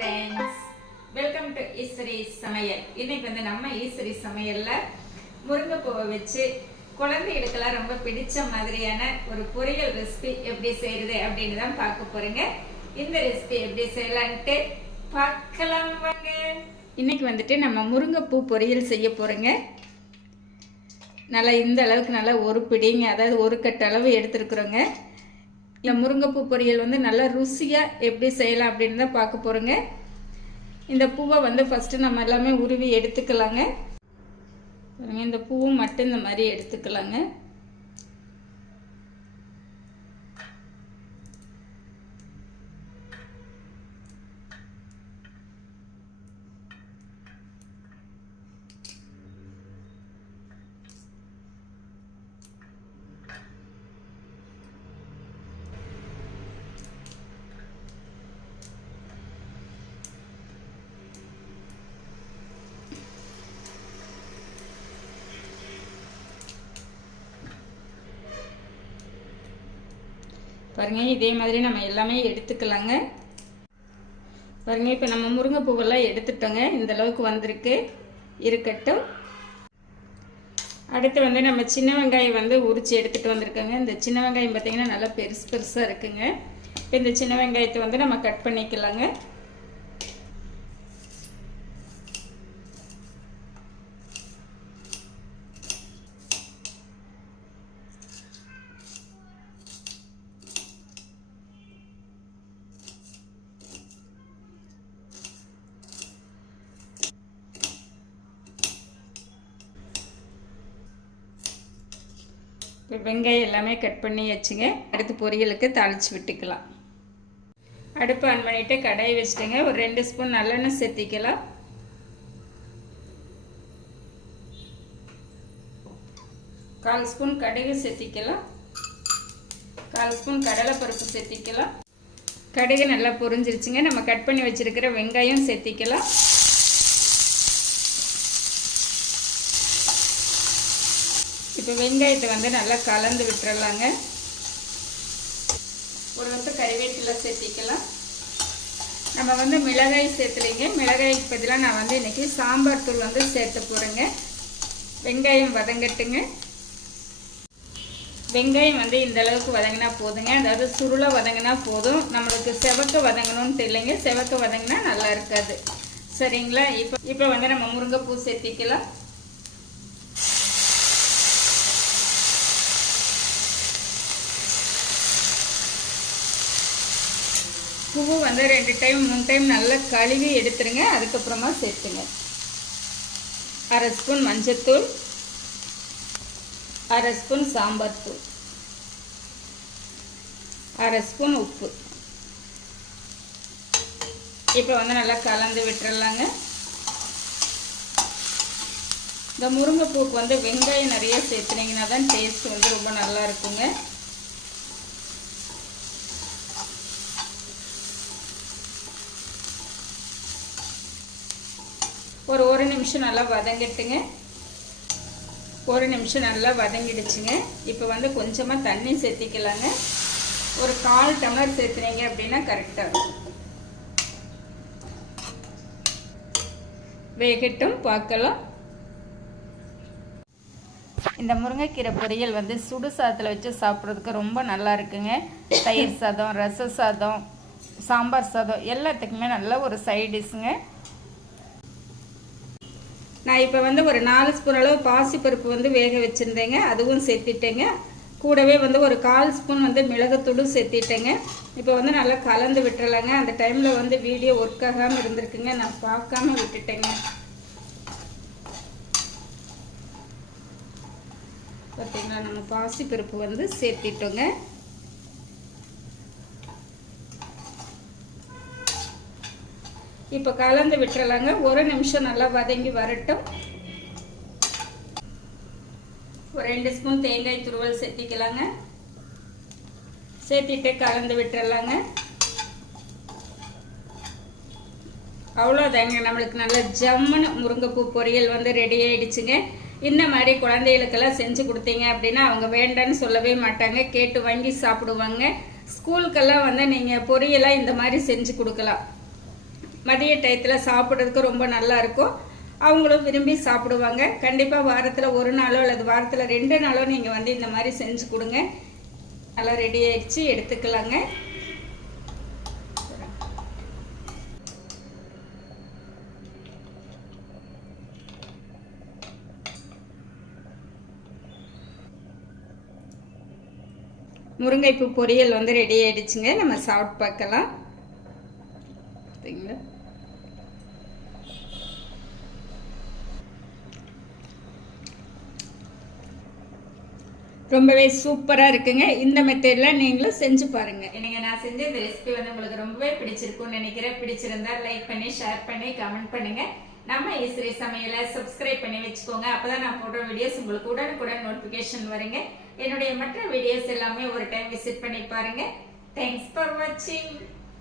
Friends welcome to Eswari சமையல் இன்னைக்கு வந்து நம்ம ஈஸ்வரி சமையலில் முருங்கைப்பூவை வச்சு குழந்தைகளுக்கெல்லாம் ரொம்ப பிடிச்ச மாதிரியான ஒரு பொரியல் ரெசிபி எப்படி செய்கிறது அப்படின்னு தான் பார்க்க போறீங்க. இந்த ரெசிபி எப்படி செய்யலான்ட்டு பார்க்கலாம் வாங்க. இன்னைக்கு வந்துட்டு நம்ம முருங்கைப்பூ பொரியல் செய்ய போறோங்க. நல்லா இந்த அளவுக்கு நல்லா ஒரு பிடிங்க அதாவது ஒரு கட்டு அளவு எடுத்துருக்குறோங்க. இந்த முருங்கைப்பூ பொரியல் வந்து நல்லா ருசியாக எப்படி செய்யலாம் அப்படின்னு தான் பார்க்க போகிறோங்க இந்த பூவை வந்து ஃபஸ்ட்டு நம்ம எல்லாமே உருவி எடுத்துக்கலாங்க. இந்த பூவும் மட்டும் இந்த மாதிரி எடுத்துக்கலாங்க. பாருங்க இதே மாதிரி நம்ம எல்லாமே எடுத்துக்கலாங்க. பாருங்க இப்போ நம்ம முருங்கை பூவெல்லாம் எடுத்துட்டோங்க. இந்த அளவுக்கு வந்திருக்கு. இருக்கட்டும். அடுத்து வந்து நம்ம சின்ன வெங்காயம் வந்து உரித்து எடுத்துகிட்டு வந்திருக்கோங்க. இந்த சின்ன வெங்காயம் பார்த்திங்கன்னா நல்லா பெருசு பெருசாக இருக்குங்க. இப்போ இந்த சின்ன வெங்காயத்தை வந்து நம்ம கட் பண்ணிக்கலாங்க. இப்போ வெங்காயம் எல்லாமே கட் பண்ணி வச்சுங்க. அடுத்து பொரியலுக்கு தாளித்து விட்டுக்கலாம். அடுப்பு ஆன் பண்ணிவிட்டு கடாயை வச்சுட்டுங்க. ஒரு ரெண்டு ஸ்பூன் நல்லெண்ணெய் சேர்த்திக்கலாம். கால் ஸ்பூன் கடுகு சேர்த்திக்கலாம். கால் ஸ்பூன் கடலைப்பருப்பு சேர்த்திக்கலாம். கடுகு நல்லா பொரிஞ்சிருச்சுங்க. நம்ம கட் பண்ணி வச்சுருக்கிற வெங்காயம் சேர்த்திக்கலாம். இப்போ வெங்காயத்தை வந்து நல்லா கலந்து விட்டுறலாங்க. ஒரு வந்து கறிவேப்பிலை சேர்த்திக்கலாம். நம்ம வந்து மிளகாய் சேர்த்துலைங்க. மிளகாய்க்கு பதிலாக நான் வந்து இன்றைக்கி சாம்பார் தூள் வந்து சேர்த்து போகிறேங்க வெங்காயம் வதங்கட்டுங்க. வெங்காயம் வந்து இந்த அளவுக்கு வதங்கினா போதுங்க. அதாவது சுருளை வதங்கினா போதும். நம்மளுக்கு செவக்க வதங்கணும்னு தெரியலைங்க. செவக்க வதங்கினா நல்லா இருக்காது. சரிங்களா? இப்போ இப்போ வந்து நம்ம முருங்கைப்பூ சேர்த்திக்கலாம். பூ வந்து ரெண்டு டைம் மூணு டைம் நல்லா கழுவி எடுத்துருங்க. அதுக்கப்புறமா சேர்த்துங்க. அரை ஸ்பூன் மஞ்சத்தூள். அரை ஸ்பூன் சாம்பார் தூள். அரை ஸ்பூன் உப்பு. இப்போ வந்து நல்லா கலந்து விட்டுறலாங்க. இந்த முருங்கைப்பூக்கு வந்து வெங்காயம் நிறைய சேர்த்துனீங்கன்னா தான் டேஸ்ட் வந்து ரொம்ப நல்லா இருக்குங்க. ஒரு ஒரு நிமிஷம் நல்லா வதங்கிட்டுங்க. ஒரு நிமிஷம் நல்லா வதங்கிடுச்சுங்க. இப்போ வந்து கொஞ்சமாக தண்ணி சேர்த்திக்கலாங்க. ஒரு கால் டம்ளர் சேர்த்துனீங்க அப்படின்னா கரெக்டாக இருக்கும். வேகட்டும் பார்க்கலாம். இந்த முருங்கைக்கீரை பொரியல் வந்து சுடு சாதத்தில் வச்சு சாப்பிட்றதுக்கு ரொம்ப நல்லா இருக்குங்க. தயிர் சாதம் ரச சாதம் சாம்பார் சாதம் எல்லாத்துக்குமே நல்ல ஒரு சைட் டிஷ்ஷுங்க நான் இப்போ வந்து ஒரு நாலு ஸ்பூன் அளவு பாசிப்பருப்பு வந்து வேக வச்சுருந்தேங்க. அதுவும் சேர்த்திட்டேங்க. கூடவே வந்து ஒரு கால் ஸ்பூன் வந்து மிளகுத்தூளும் சேர்த்திட்டேங்க. இப்போ வந்து நல்லா கலந்து விட்டுறலாங்க. அந்த டைமில் வந்து வீடியோ ஒர்க் ஆகாமல் இருந்திருக்குங்க. நான் பார்க்காம விட்டுட்டேங்க. பார்த்தீங்களா நம்ம பாசிப்பருப்பு வந்து சேர்த்திட்டோங்க. இப்போ கலந்து விட்டுறலாங்க. ஒரு நிமிஷம் நல்லா வதங்கி வரட்டும். ஒரு ரெண்டு ஸ்பூன் தேங்காய் துருவல் சேர்த்திக்கலாங்க. சேர்த்திட்டு கலந்து விட்டுறலாங்க. அவ்வளோதாங்க நம்மளுக்கு நல்ல ஜம்முன்னு முருங்கைப்பூ பொரியல் வந்து ரெடி ஆயிடுச்சுங்க. இந்த மாதிரி குழந்தைகளுக்கெல்லாம் செஞ்சு கொடுத்தீங்க அப்படின்னா அவங்க வேண்டான்னு சொல்லவே மாட்டாங்க. கேட்டு வாங்கி சாப்பிடுவாங்க. ஸ்கூலுக்கெல்லாம் வந்து நீங்கள் பொரியலாக இந்த மாதிரி செஞ்சு கொடுக்கலாம். மதிய டயத்தில் சாப்பிட்றதுக்கு ரொம்ப நல்லா இருக்கும். அவங்களும் விரும்பி சாப்பிடுவாங்க. கண்டிப்பாக வாரத்தில் ஒரு நாளோ அல்லது வாரத்தில் ரெண்டு நாளோ நீங்கள் வந்து இந்த மாதிரி செஞ்சு கொடுங்க. நல்லா ரெடி ஆயிடுச்சு எடுத்துக்கலாங்க. முருங்கைப்பூ பொரியல் வந்து ரெடி ஆயிடுச்சுங்க. நம்ம சாப்பிட்டு பார்க்கலாம். பார்த்தீங்களா ரொம்பவே சூப்பராக இருக்குங்க. இந்த மெத்தடில் நீங்களும் செஞ்சு பாருங்க. நீங்கள் நான் செஞ்ச இந்த ரெசிபி வந்து உங்களுக்கு ரொம்பவே பிடிச்சிருக்கும்னு நினைக்கிறேன். பிடிச்சிருந்தா லைக் பண்ணி ஷேர் பண்ணி கமெண்ட் பண்ணுங்கள் நம்ம ஈஸ்வரி சமையலை சப்ஸ்கிரைப் பண்ணி வச்சுக்கோங்க. அப்பதான் நான் போடுற வீடியோஸ் உங்களுக்கு உடனுக்குடன் நோட்டிஃபிகேஷன் வருங்க. என்னுடைய மற்ற வீடியோஸ் எல்லாமே ஒரு டைம் விசிட் பண்ணி பாருங்க. தேங்க்ஸ் ஃபார் வாட்சிங்